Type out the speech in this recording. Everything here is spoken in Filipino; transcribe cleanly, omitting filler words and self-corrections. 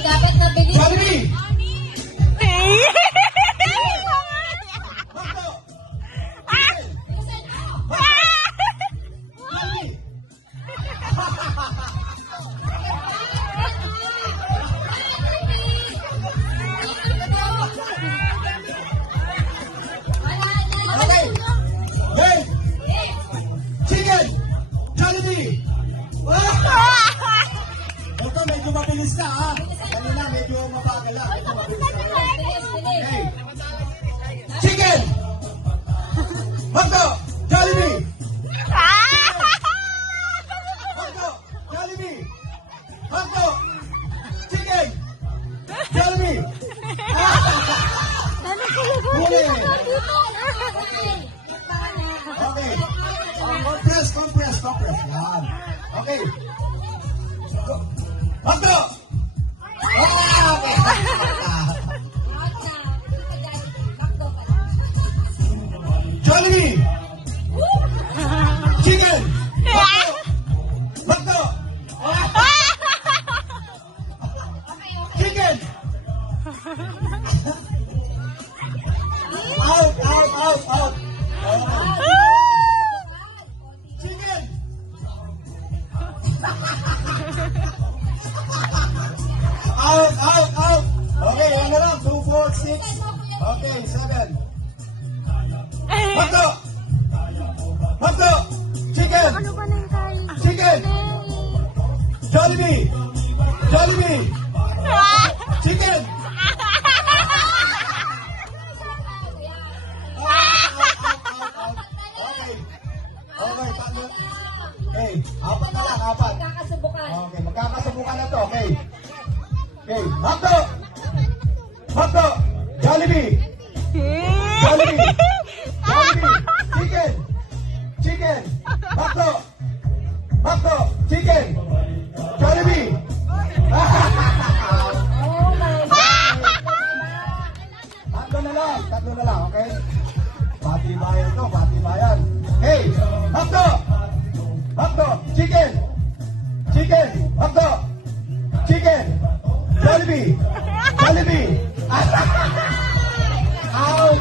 dapat nabilis. Jollibee! Okay. Wait! Chicken! Jollibee! Ito, medyo mabilis ka, ha? Kanina, medyo mabagal lang. Ito, mabilis ka. Okay. Chicken! Hotdog! Jollibee! Hotdog! Jollibee! Hotdog! Chicken! Jollibee! Huli! Okay. Compress. Yan. Okay. Hotdog! Okay. Jollibee! Chicken! Hotdog! Chicken! Out! Chicken! Out! Okay, ano lang? 2, 4, 6. Okay, 7. Hotdog! Chicken! Ano ba nang tayo? Chicken! Jollibee! Chicken! Okay, tatlo. Okay, apat na lang, apat. Kakasubukan. Okay, magkakasubukan na to, okay. Okay, hotdog! Jollibee! Chicken! Hotdog! Chicken! Jollibee! Oh my God. Tatlo na lang, okay? Patibayan to, patibayan. Hey, hotdog! Chicken! Hotdog! Chicken! Jollibee! Out!